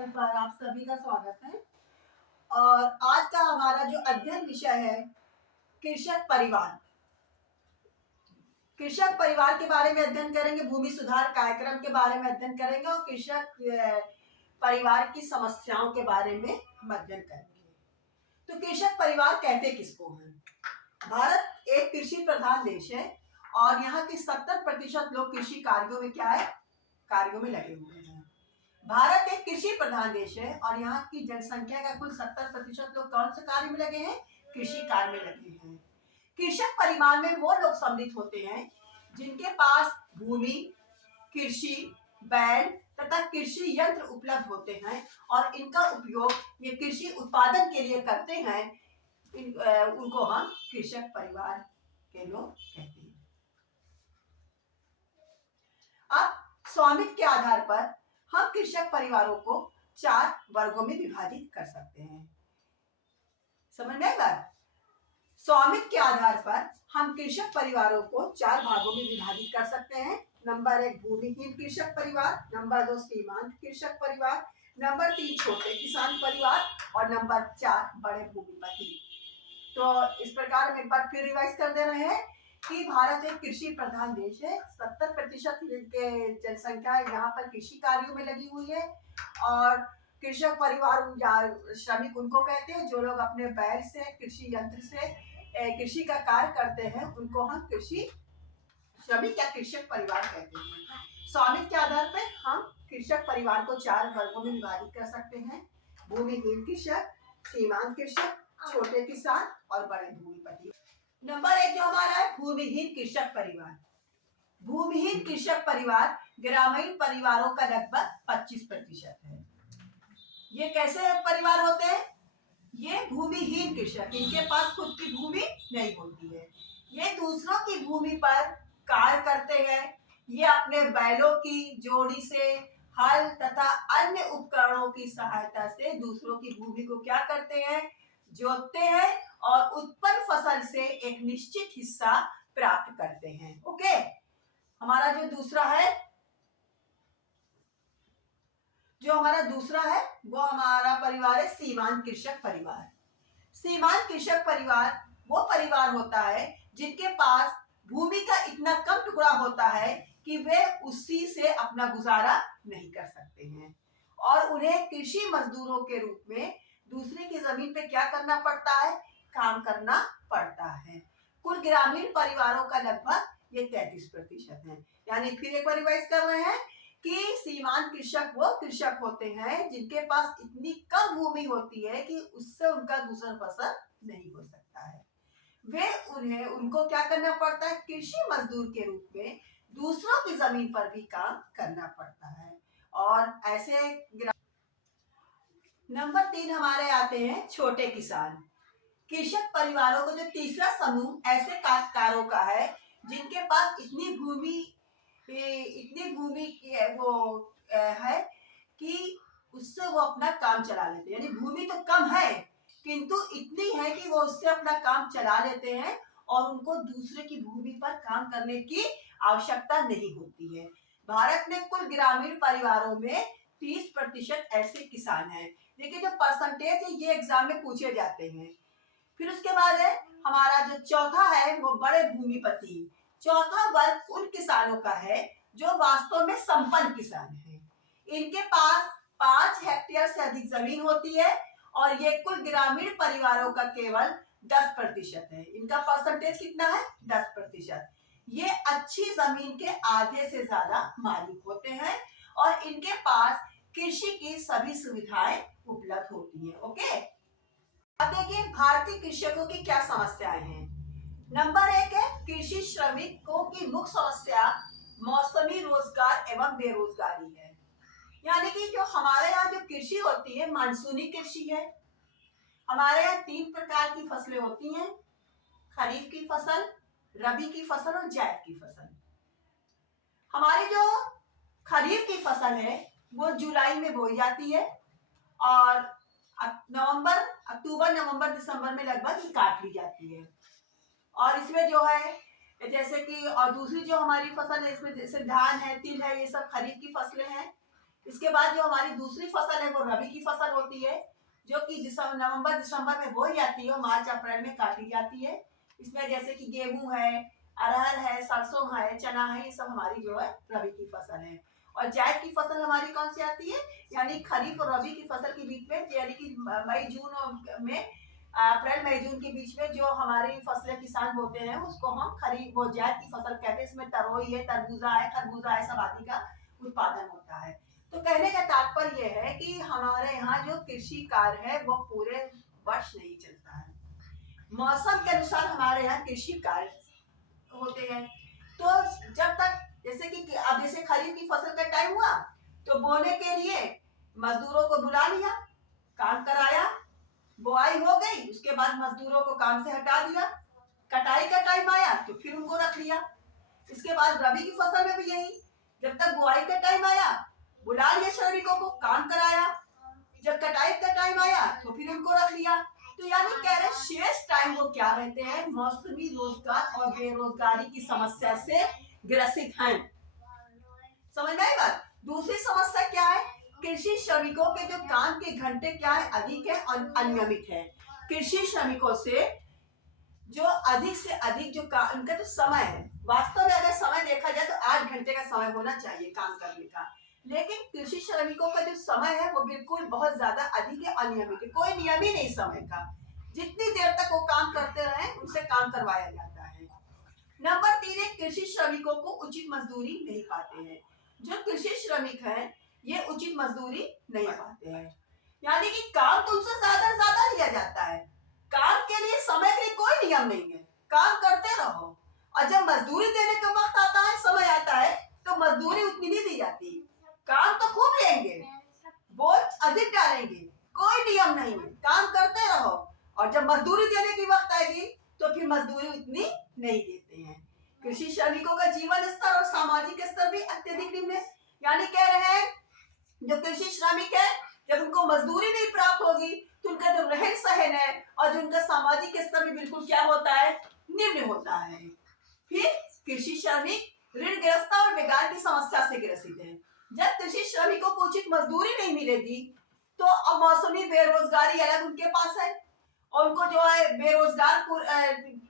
Channel पर आप सभी का स्वागत है। और आज का हमारा जो अध्ययन विषय है कृषक परिवार। कृषक परिवार के बारे में अध्ययन करेंगे, भूमि सुधार कार्यक्रम के बारे में अध्ययन करेंगे और कृषक परिवार की समस्याओं के बारे में हम अध्ययन करेंगे। तो कृषक परिवार कहते किसको हैं? भारत एक कृषि प्रधान देश है और यहाँ के 70% लोग कृषि कार्यों में क्या है, कार्यों में लगे हुए हैं। भारत एक कृषि प्रधान देश है और यहाँ की जनसंख्या का कुल 70% लोग कौन से कार्य में लगे हैं? कृषि कार्य में लगे हैं। कृषक परिवार में वो लोग सम्मिलित होते हैं जिनके पास भूमि, कृषि, बैल तथा कृषि यंत्र उपलब्ध होते हैं और इनका उपयोग ये कृषि उत्पादन के लिए करते हैं। उनको हम कृषक परिवार के लोग कहते हैं। अब स्वामित्व के आधार पर हम कृषक परिवारों को 4 वर्गों में विभाजित कर सकते हैं। समझ में आएगा? स्वामित्व के आधार पर हम कृषक परिवारों को 4 भागों में विभाजित कर सकते हैं। नंबर 1 भूमिहीन कृषक परिवार, नंबर 2 सीमांत कृषक परिवार, नंबर 3 छोटे किसान परिवार और नंबर 4 बड़े भूमिपति। तो इस प्रकार हम एक बार फिर रिवाइज कर दे रहे हैं कि भारत एक कृषि प्रधान देश है। 70% के जनसंख्या यहाँ पर कृषि कार्यों में लगी हुई है और कृषक परिवार श्रमिक उनको कहते हैं जो लोग अपने बैल से, कृषि यंत्र से कृषि का कार्य करते हैं, उनको हम कृषि श्रमिक या कृषक परिवार कहते हैं। स्वामित्व के आधार पर हम कृषक परिवार को 4 वर्गों में विभाजित कर सकते हैं। भूमिहीन कृषक, सीमांत कृषक, छोटे किसान और बड़े भूमिपति। नंबर 1 जो हमारा है भूमिहीन कृषक परिवार। भूमिहीन कृषक परिवार ग्रामीण परिवारों का लगभग 25% है। ये कैसे परिवार होते हैं? ये भूमिहीन कृषक, इनके पास खुद की भूमि नहीं होती है, ये दूसरों की भूमि पर कार्य करते हैं। ये अपने बैलों की जोड़ी से, हल तथा अन्य उपकरणों की सहायता से दूसरों की भूमि को क्या करते हैं? जोतते हैं और उत्पन्न फसल से एक निश्चित हिस्सा प्राप्त करते हैं। ओके, हमारा जो दूसरा है वो हमारा परिवार है सीमांत कृषक परिवार। सीमांत कृषक परिवार वो परिवार होता है जिनके पास भूमि का इतना कम टुकड़ा होता है कि वे उसी से अपना गुजारा नहीं कर सकते हैं और उन्हें कृषि मजदूरों के रूप में दूसरे की जमीन पे क्या करना पड़ता है? काम करना पड़ता है। कुल ग्रामीण परिवारों का लगभग ये 33% है। यानी फिर एक बार रिवाइज कर रहे हैं कि सीमांत कृषक वो कृषक होते हैं जिनके पास इतनी कम भूमि होती है कि उससे उनका गुजर बसर नहीं हो सकता है। उनको क्या करना पड़ता है? कृषि मजदूर के रूप में दूसरों की जमीन पर भी काम करना पड़ता है। और ऐसे नंबर 3 हमारे आते हैं छोटे किसान। कृषक परिवारों को जो तीसरा समूह ऐसे काश्तकारों का है जिनके पास इतनी भूमि है कि उससे वो अपना काम चला लेते हैं। यानी भूमि तो कम है किंतु इतनी है कि वो उससे अपना काम चला लेते हैं और उनको दूसरे की भूमि पर काम करने की आवश्यकता नहीं होती है। भारत में कुल ग्रामीण परिवारों में 30% ऐसे किसान हैं। देखिए जो परसेंटेज है ये एग्जाम में पूछे जाते हैं। फिर उसके बाद है हमारा जो चौथा है वो बड़े भूमिपति। चौथा वर्ग उन किसानों का है जो वास्तव में संपन्न किसान हैं। इनके पास 5 हेक्टेयर से अधिक जमीन होती है और ये कुल ग्रामीण परिवारों का केवल 10% है। इनका परसेंटेज कितना है? 10%। ये अच्छी जमीन के आधे से ज्यादा मालिक होते हैं और इनके पास कृषि की सभी सुविधाएं उपलब्ध होती है। ओके, अब देखिए भारतीय कृषकों की क्या समस्याएं हैं। नंबर 1 है कृषि श्रमिकों की मुख्य समस्या मौसमी रोजगार एवं बेरोजगारी है। यानी कि जो हमारे यहाँ जो कृषि होती है मानसूनी कृषि है। हमारे यहाँ 3 प्रकार की फसलें होती हैं, खरीफ की फसल, रबी की फसल और जायद की फसल। हमारी जो खरीफ की फसल है वो जुलाई में बोई जाती है और अक्टूबर नवंबर दिसंबर में लगभग काट ली जाती है। और इसमें जो है जैसे कि और दूसरी जो हमारी फसल है इसमें जैसे धान है, तिल है, ये सब खरीफ की फसलें हैं। इसके बाद जो हमारी दूसरी फसल है वो रबी की फसल होती है, जो कि नवंबर दिसंबर में बोई जाती है और मार्च अप्रैल में काटी जाती है। इसमें जैसे कि गेहूं है, अरहर है, सरसों है, चना है, ये सब हमारी जो है रबी की फसल है। और जायद की फसल हमारी कौन सी आती है, यानी खरीफ और रबी की फसल के बीच में, यानी कि मई जून में, अप्रैल मई जून के बीच में जो हमारी फसलें किसान बोते हैं उसको हम खरीफ वो जायद की फसल कहते हैं। इसमें तरोई है, तरबूजा है, खरबूजा है, सब आदि का उत्पादन होता है। तो कहने का तात्पर्य यह है कि हमारे यहाँ जो कृषि कार्य है वो पूरे वर्ष नहीं चलता है, मौसम के अनुसार हमारे यहाँ कृषि कार्य होते हैं। तो जब तक जैसे कि अब जैसे खरीफ की फसल का टाइम हुआ तो बोने के लिए मजदूरों को बुला लिया, काम कराया, बुआई हो गई, उसके बाद मजदूरों को काम से हटा दिया, कटाई का टाइम आया तो फिर उनको रख लिया। इसके बाद रबी की फसल में भी यही, जब तक बुआई का टाइम आया बुला लिया श्रमिकों को, काम कराया, जब कटाई का टाइम आया तो फिर उनको रख लिया। तो यानी कह रहे शेष टाइम वो क्या रहते हैं, मौसमी रोजगार और बेरोजगारी की समस्या से ग्रसित हैं। समझ में आई बात। दूसरी समस्या क्या है, कृषि श्रमिकों के जो काम के घंटे क्या है, अधिक है और अनियमित है। कृषि श्रमिकों से जो अधिक से अधिक जो उनका जो समय है, वास्तव में अगर समय देखा जाए तो 8 घंटे का समय होना चाहिए काम करने का, लेकिन कृषि श्रमिकों का जो समय है वो बिल्कुल बहुत ज्यादा अधिक है, अनियमित है, कोई नियम ही नहीं समय का। जितनी देर तक वो काम करते रहे उनसे काम करवाया जाता है। नंबर 3 है, कृषि श्रमिकों को उचित मजदूरी नहीं पाते हैं। जो कृषि श्रमिक हैं ये उचित मजदूरी नहीं पाते हैं, यानी कि काम तो उनसे ज्यादा लिया जाता है, काम के लिए समय के लिए कोई नियम नहीं है, काम करते रहो, और जब मजदूरी देने का वक्त आता है, समय आता है, तो मजदूरी उतनी नहीं दी जाती। काम तो खूब लेंगे, बोझ अधिक डालेंगे, कोई नियम नहीं है, काम करते रहो, और जब मजदूरी देने की वक्त आएगी तो फिर मजदूरी उतनी नहीं देते हैं। कृषि श्रमिकों का जीवन स्तर और सामाजिक स्तर भी अत्यधिक निम्न है, यानी कह रहे हैं जो कृषि श्रमिक है जब उनको मजदूरी नहीं प्राप्त होगी तो उनका जो रहन सहन है और जो उनका सामाजिक स्तर भी बिल्कुल क्या होता है, निम्न होता है। फिर कृषि श्रमिक ऋणग्रस्तता और बेकार की समस्या से ग्रसित है। जब कृषि श्रमिकों को उचित मजदूरी नहीं मिलेगी तो मौसमी बेरोजगारी अलग उनके पास है, और उनको जो है बेरोजगार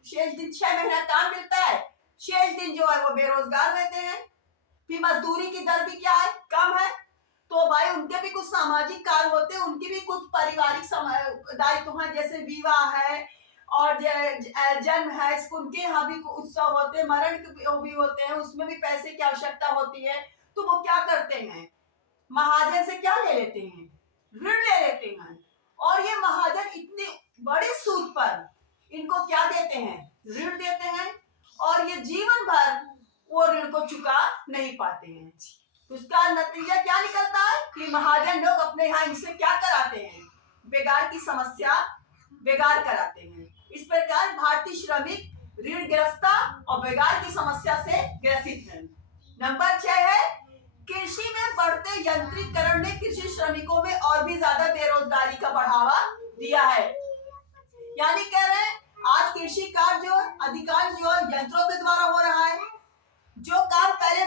शेष दिन 6 महीना काम मिलता है, शेष दिन जो है वो बेरोजगार रहते हैं। फिर मजदूरी की दर भी क्या है, कम है, तो भाई उनके भी कुछ सामाजिक कार्य होते हैं, उनकी भी कुछ पारिवारिक दायित्व हैं, जैसे विवाह है और जन्म है, उनके यहाँ भी उत्सव होते हैं, मरण भी होते हैं, उसमें भी पैसे की आवश्यकता होती है। तो वो क्या करते हैं, महाजन से क्या ले लेते हैं, ऋण ले लेते हैं, और ये महाजन इतने बड़े सूद पर इनको क्या देते हैं, ऋण देते हैं, और ये जीवन भर वो ऋण को चुका नहीं पाते हैं। उसका नतीजा क्या निकलता है कि महाजन लोग अपने यहाँ इनसे क्या कराते हैं, बेगार की समस्या बेगार कराते हैं। इस प्रकार भारतीय श्रमिक ऋणग्रस्तता और बेगार की समस्या से ग्रसित हैं। नंबर 6 है, कृषि में बढ़ते यंत्रीकरण ने कृषि श्रमिकों में और भी ज्यादा बेरोजगारी का बढ़ावा दिया है। यानी कह रहे हैं आज कृषि कार्य जो अधिकांश जो यंत्रों के द्वारा हो रहा है। जो काम पहले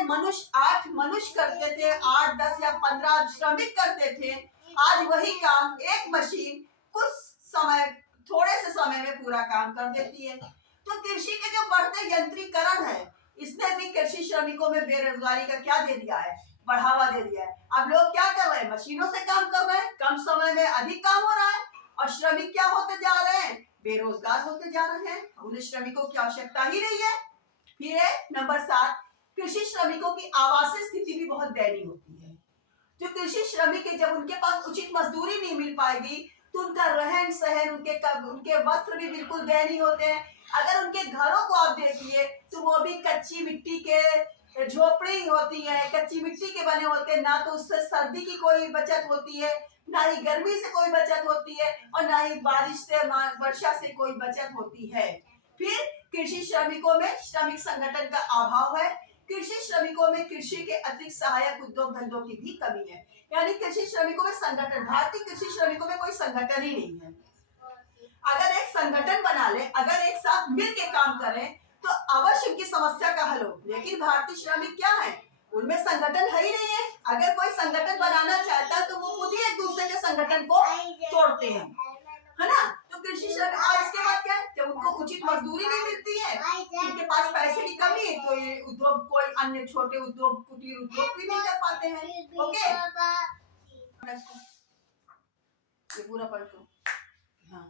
आठ मनुष्य करते थे, 8, 10 या 15 श्रमिक करते थे, आज वही काम एक मशीन कुछ समय, थोड़े से समय में पूरा काम कर देती है। तो कृषि के जो बढ़ते यंत्रीकरण है इसने भी कृषि श्रमिकों में बेरोजगारी का क्या दे दिया है, बढ़ावा दे दिया है। अब लोग क्या कर रहे हैं, मशीनों से काम कर रहे हैं, कम समय में अधिक काम हो रहा है, और श्रमिक क्या होते जा रहे हैं, बेरोजगार होते जा रहे हैं, उन्हें श्रमिकों की आवश्यकता ही नहीं है। फिर है नंबर 7, कृषि श्रमिकों की आवासीय स्थिति भी बहुत दयनीय होती है। जो कृषि श्रमिक है जब उनके पास उचित मजदूरी नहीं मिल पाएगी तो उनका रहन सहन, उनके वस्त्र भी बिल्कुल दयनीय होते हैं। अगर उनके घरों को आप देखिए तो वो भी कच्ची मिट्टी के झोपड़ी होती है, कच्ची मिट्टी के बने होते हैं, ना तो उससे सर्दी की कोई बचत होती है, ना ही गर्मी से कोई बचत होती है, और ना ही बारिश से वर्षा से कोई बचत होती है। फिर कृषि श्रमिकों में श्रमिक संगठन का अभाव है। कृषि श्रमिकों में कृषि के अतिरिक्त सहायक उद्योग धंधों की भी कमी है, यानी कृषि श्रमिकों में संगठन, भारतीय कृषि श्रमिकों में कोई संगठन ही नहीं है। अगर एक संगठन बना ले, अगर एक साथ मिल के काम करें तो अवश्य उनकी समस्या का हल हो, लेकिन भारतीय श्रमिक क्या है, उनमें संगठन है ही नहीं है। अगर कोई संगठन बनाना चाहता है तो वो खुद ही एक दूसरे के संगठन को तोड़ते हैं, है ना। तो कृषि श्रम, और इसके बाद क्या है, जब उनको उचित मजदूरी नहीं मिलती है, उनके पास पैसे की कमी है, तो ये उद्योग, कोई अन्य छोटे उद्योग, कुटीर उद्योग भी नहीं कर पाते हैं। ओके, ये पूरा पढ़ लो। हाँ,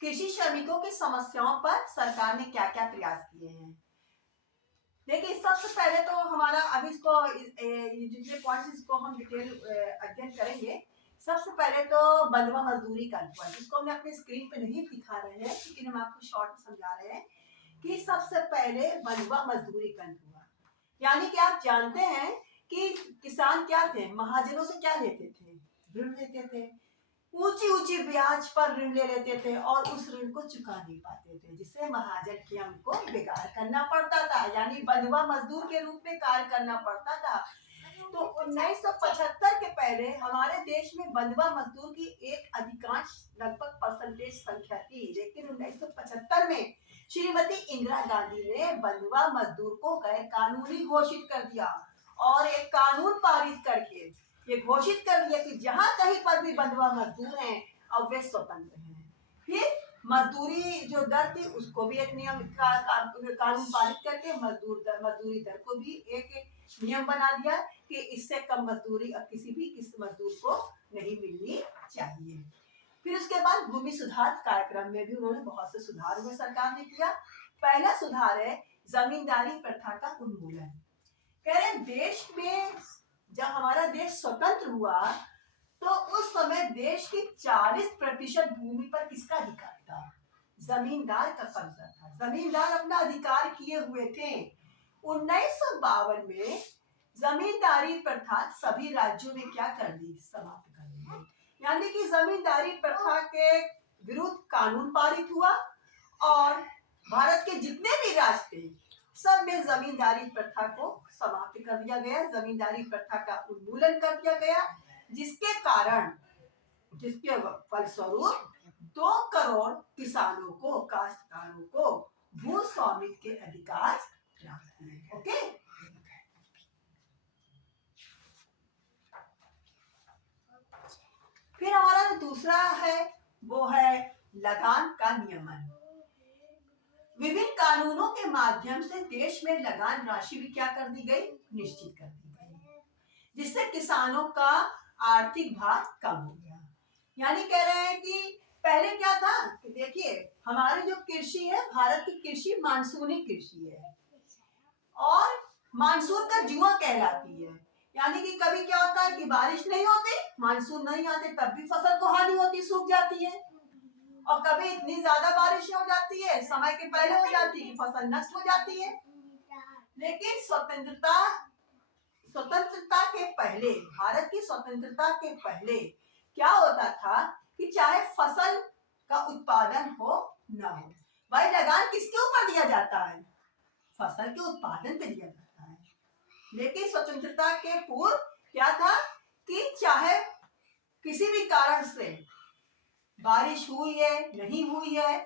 कृषि श्रमिकों की समस्याओं पर सरकार ने क्या क्या प्रयास किए हैं। देखिए, सबसे पहले तो हमारा अभी इसको जितने पॉइंट्स इसको हम डिटेल अध्ययन करेंगे। सबसे पहले तो बंधुआ मजदूरी का हुआ, जिसको हमने अपनी स्क्रीन पे नहीं दिखा रहे हैं, लेकिन हम आपको शॉर्ट में समझा रहे हैं कि सबसे पहले बंधुआ मजदूरी का हुआ। यानी कि आप जानते हैं कि किसान क्या थे, महाजनों से क्या लेते थे, ऋण लेते थे, ऊंची ऊंची ब्याज पर ऋण ले लेते थे और उस ऋण को चुका नहीं पाते थे, जिससे महाजन की उनको बेकार करना पड़ता था, यानी बंधुआ मजदूर के रूप में कार्य करना पड़ता था। तो 1975 के पहले हमारे देश में बंधुआ मजदूर की एक अधिकांश लगभग परसेंटेज संख्या थी, लेकिन 1975 में श्रीमती इंदिरा गांधी ने बंधुआ मजदूर को गैर कानूनी घोषित कर दिया और एक कानून पारित करके ये घोषित कर दिया कि जहां कहीं पर भी बंधुआ मजदूर हैं अब वे स्वतंत्र हैं। फिर मजदूरी जो दर थी उसको भी एक नियम कानून पारित करके मजदूरी दर को भी एक नियम बना दिया कि इससे कम मजदूरी अब किसी मजदूर को नहीं मिलनी चाहिए। फिर उसके बाद भूमि सुधार कार्यक्रम में भी उन्होंने बहुत से सुधार हुए, सरकार ने किया। पहला सुधार है जमींदारी प्रथा का उन्मूलन। कह रहे देश में जब हमारा देश स्वतंत्र हुआ तो उस समय देश की 40% भूमि पर किसका अधिकार था, जमींदार का कब्जा था। जमींदार अपना अधिकार किए हुए थे। 1952 में जमींदारी प्रथा सभी राज्यों में क्या कर दी, समाप्त कर दी। यानी कि जमींदारी प्रथा के विरुद्ध कानून पारित हुआ और भारत के जितने भी राज्य थे सब में जमींदारी प्रथा को समाप्त कर दिया गया, जमींदारी प्रथा का उन्मूलन कर दिया गया, जिसके फलस्वरूप 2 करोड़ किसानों को, काश्तकारों को भू स्वामित्व के अधिकार प्राप्त हुए। ओके, फिर हमारा दूसरा है वो है लगान का नियमन। विभिन्न कानूनों के माध्यम से देश में लगान राशि भी क्या कर दी गई, निश्चित कर दी गई, जिससे किसानों का आर्थिक भार कम हो गया। यानी कह रहे हैं कि पहले क्या था कि देखिए हमारी जो कृषि है, भारत की कृषि मानसूनी कृषि है और मानसून का जुआ कहलाती है। यानी कि कभी क्या होता है कि बारिश नहीं होती, मानसून नहीं आते, तब भी फसल को हानि होती, सूख जाती है, और कभी इतनी ज्यादा बारिश हो जाती है, समय के पहले हो जाती है, फसल नष्ट हो जाती है। लेकिन स्वतंत्रता के पहले, भारत की स्वतंत्रता के पहले क्या होता था कि चाहे फसल का उत्पादन हो ना हो, भाई लगान किसके ऊपर दिया जाता है, फसल के उत्पादन पे दिया जाता है। लेकिन स्वतंत्रता के पूर्व क्या था कि चाहे किसी भी कारण से बारिश हुई है नहीं हुई है,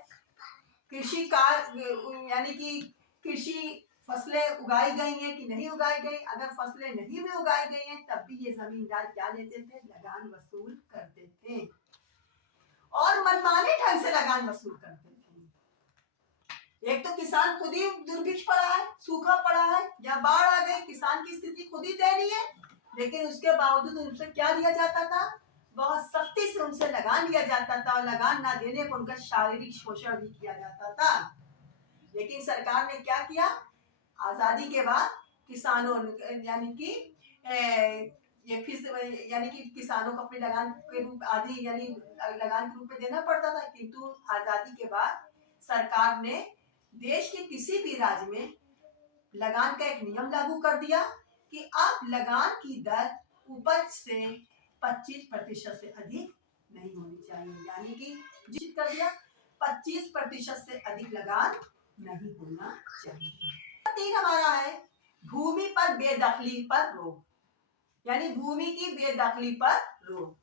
कृषि कार्य यानी कि कृषि फसलें उगाई गई हैं कि नहीं उगाई गई, अगर फसलें नहीं भी उगाई गई हैं तब भी ये जमींदार क्या लेते थे, लगान वसूल करते थे और मनमाने ढंग से लगान वसूल करते थे। एक तो किसान खुद ही दुर्भिक्ष पड़ा है, सूखा पड़ा है या बाढ़ आ गई, किसान की स्थिति खुद ही दयनीय है, लेकिन उसके बावजूद उनसे क्या दिया जाता था, बहुत सख्ती से उनसे लगान लिया जाता था और लगान ना देने पर उनका शारीरिक शोषण भी किया जाता था। लेकिन सरकार ने क्या किया, आजादी के बाद किसानों यानी कि ये फिर यानी कि किसानों को अपने लगान के रूप आदि यानी लगान के रूप में देना पड़ता था, किंतु आजादी के बाद सरकार ने देश के किसी भी राज्य में लगान का एक नियम लागू कर दिया कि अब लगान की दर उपज से 25% से अधिक नहीं होनी चाहिए। यानी कि निश्चित कर दिया 25% से अधिक लगान नहीं होना चाहिए। 3 हमारा है भूमि पर बेदखली पर रोक, यानी भूमि की बेदखली पर रोक।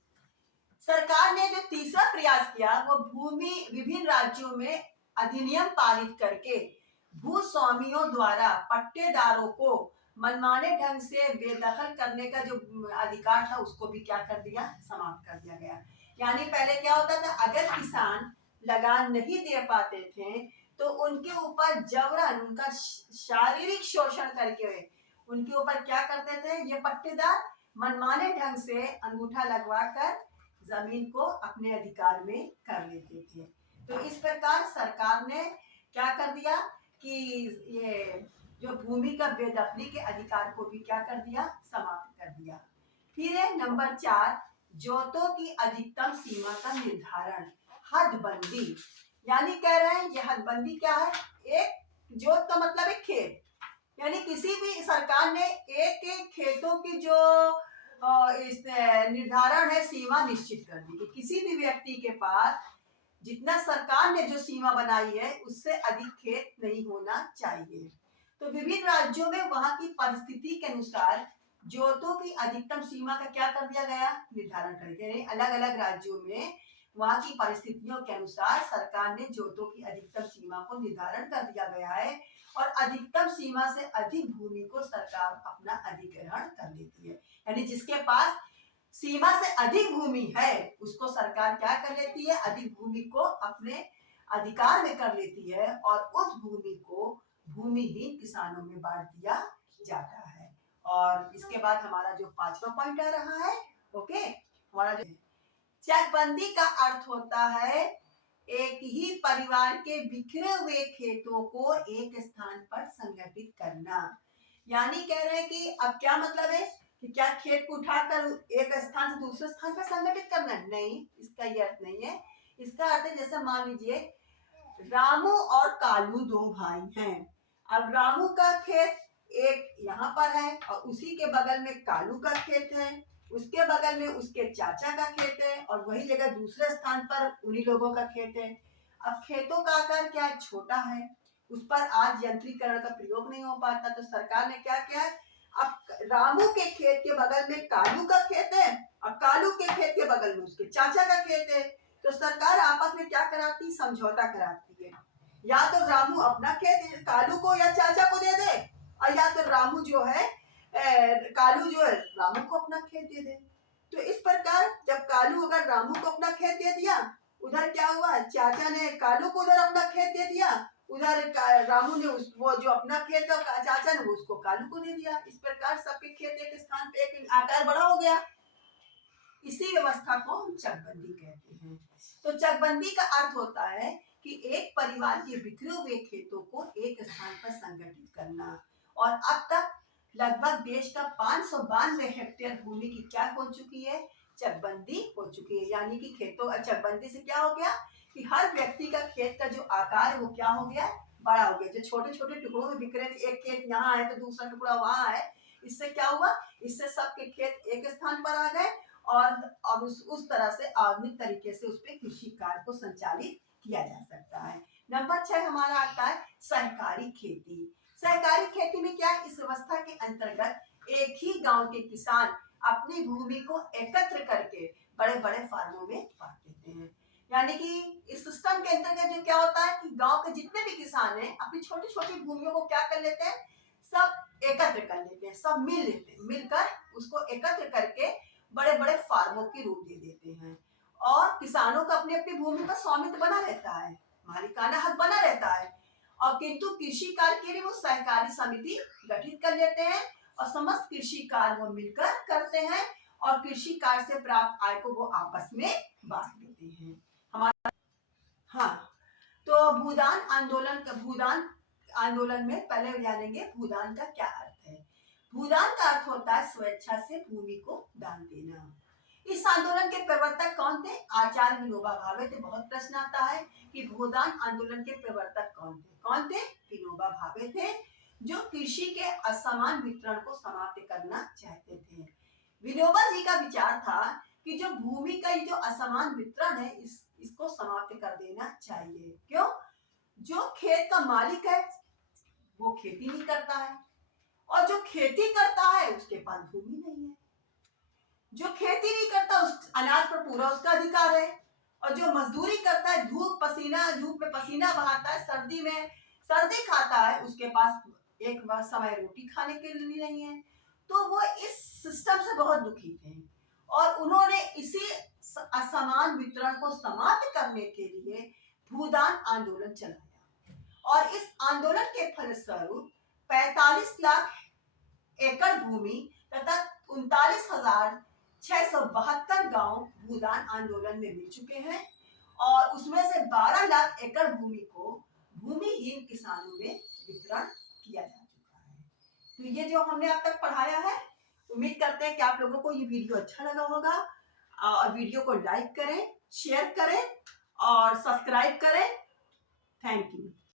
सरकार ने जो तीसरा प्रयास किया वो भूमि विभिन्न राज्यों में अधिनियम पारित करके भूस्वामियों द्वारा पट्टेदारों को मनमाने ढंग से बेदखल करने का जो अधिकार था उसको भी क्या कर दिया, समाप्त कर दिया गया। यानी पहले क्या होता था, अगर किसान लगान नहीं दे पाते थे तो उनके ऊपर जबरन उनका शारीरिक शोषण करके उनके ऊपर क्या करते थे, ये पट्टेदार मनमाने ढंग से अंगूठा लगवा कर जमीन को अपने अधिकार में कर लेते थे। तो इस प्रकार सरकार ने क्या कर दिया कि ये जो भूमि का बेदखली के अधिकार को भी क्या कर दिया, समाप्त कर दिया। फिर है नंबर 4, जोतों की अधिकतम सीमा का निर्धारण, हदबंदी। यानी कह रहे हैं ये हदबंदी क्या है, एक जोत का मतलब है खेत, यानी किसी भी सरकार ने एक एक खेतों की जो इस निर्धारण है, सीमा निश्चित कर दी कि किसी भी व्यक्ति के पास जितना सरकार ने जो सीमा बनाई है उससे अधिक खेत नहीं होना चाहिए। तो विभिन्न राज्यों में वहां की परिस्थिति के अनुसार जोतों की अधिकतम सीमा का क्या कर दिया गया, निर्धारण कर दिया। अलग अलग राज्यों में वहां की परिस्थितियों के अनुसार सरकार ने जोतों की अधिकतम सीमा को निर्धारण कर दिया गया है और अधिकतम सीमा से अधिक भूमि को सरकार अपना अधिग्रहण कर लेती है। यानी जिसके पास सीमा से अधिक भूमि है उसको सरकार क्या कर लेती है, अधिक भूमि को अपने अधिकार में कर लेती है और उस भूमि को भूमिहीन किसानों में बांट दिया जाता है। और इसके बाद हमारा जो 5वां पॉइंट आ रहा है, ओके, हमारा जो चकबंदी का अर्थ होता है एक ही परिवार के बिखरे हुए खेतों को एक स्थान पर संगठित करना। यानी कह रहे हैं कि अब क्या मतलब है कि क्या खेत को उठाकर एक स्थान से दूसरे स्थान पर संगठित करना, नहीं, इसका ये अर्थ नहीं है। इसका अर्थ है जैसे मान लीजिए रामू और कालू 2 भाई हैं। अब रामू का खेत एक यहाँ पर है और उसी के बगल में कालू का खेत है, उसके बगल में उसके चाचा का खेत है और वही जगह दूसरे स्थान पर उन्हीं लोगों का खेत है। अब खेतों का आकार क्या है, छोटा है, उस पर आज यंत्रीकरण का प्रयोग नहीं हो पाता, तो सरकार ने क्या किया है, अब रामू के खेत के बगल में कालू का खेत है और कालू के खेत के बगल में उसके चाचा का खेत है, तो सरकार आपस में क्या कराती, समझौता कराती है। या तो रामू अपना खेत कालू को या चाचा को दे दे और या तो रामू जो है कालू जो है रामू को अपना खेत दे दे। तो इस प्रकार जब कालू अगर रामू को अपना खेत दे दिया, उधर क्या हुआ, चाचा ने कालू को उधर अपना खेत दे दिया, उधर रामू ने वो जो अपना खेत था चाचा ने उसको कालू को दे दिया। इस प्रकार सबके खेत एक स्थान पे एक आकार बड़ा हो गया। इसी व्यवस्था को हम चकबंदी कहते हैं। तो चकबंदी का अर्थ होता है कि एक परिवार के बिखरे हुए खेतों को एक स्थान पर संगठित करना। और अब तक लगभग देश का 592 हेक्टेयर भूमि की क्या हो चुकी है, चकबंदी हो चुकी है। यानी कि खेतों चकबंदी से क्या हो गया कि हर व्यक्ति का खेत का जो आकार है वो क्या हो गया, बड़ा हो गया। जो छोटे छोटे टुकड़ों में बिखरे थे, एक खेत यहाँ है तो दूसरा टुकड़ा वहां है, इससे क्या हुआ, इससे सबके खेत एक स्थान पर आ गए और अब उस तरह से आधुनिक तरीके से उस पर कृषि कार्य को संचालित किया जा सकता है। नंबर 6 हमारा आता है सहकारी खेती। सहकारी खेती में क्या, इस व्यवस्था के अंतर्गत एक ही गांव के किसान अपनी भूमि को एकत्र करके बड़े बड़े फार्मों में बांट देते हैं। यानी कि इस सिस्टम के अंतर्गत जो क्या होता है कि गांव के जितने भी किसान हैं अपनी छोटी छोटी भूमियों को क्या कर लेते हैं, सब एकत्र कर लेते हैं, सब मिल लेते हैं, मिलकर उसको एकत्र करके बड़े बड़े फार्मों के रूप दे देते हैं और किसानों का अपनी अपनी भूमि पर स्वामित्व बना रहता है, मालिकाना हक बना रहता है। और किंतु कृषि कार्य के लिए वो सहकारी समिति गठित कर लेते हैं और समस्त कृषि कार्य वो मिलकर करते हैं और कृषि कार्य से प्राप्त आय को वो आपस में बांट देते हैं। हमारा हाँ, तो भूदान आंदोलन में पहले जानेंगे भूदान का क्या अर्थ है। भूदान का अर्थ होता है स्वेच्छा से भूमि को दान देना। इस आंदोलन के प्रवर्तक कौन थे, आचार्य विनोबा भावे थे। बहुत प्रश्न आता है कि भूदान आंदोलन के प्रवर्तक कौन थे, विनोबा भावे थे, जो कृषि के असमान वितरण को समाप्त करना चाहते थे। विनोबा जी का विचार था कि जो भूमि का जो असमान वितरण है इसको समाप्त कर देना चाहिए। क्यों, जो खेत का मालिक है वो खेती नहीं करता है और जो खेती करता है उसके पास भूमि नहीं है। जो खेती नहीं करता उस अनाज पर पूरा उसका अधिकार है और जो मजदूरी करता है, धूप में पसीना बहाता है, सर्दी में सर्दी खाता है, उसके पास एक बार समय रोटी खाने के लिए नहीं है। तो वो इस सिस्टम से बहुत दुखी थे और उन्होंने इसी असमान वितरण को समाप्त करने के लिए भूदान आंदोलन चलाया और इस आंदोलन के फलस्वरूप 45 लाख एकड़ भूमि तथा 39,672 गांव भूदान आंदोलन में मिल चुके हैं और उसमें से 12 लाख एकड़ भूमि को भूमिहीन किसानों में वितरण किया जा चुका है। तो ये जो हमने अब तक पढ़ाया है, उम्मीद करते हैं कि आप लोगों को ये वीडियो अच्छा लगा होगा और वीडियो को लाइक करें, शेयर करें और सब्सक्राइब करें। Thank you.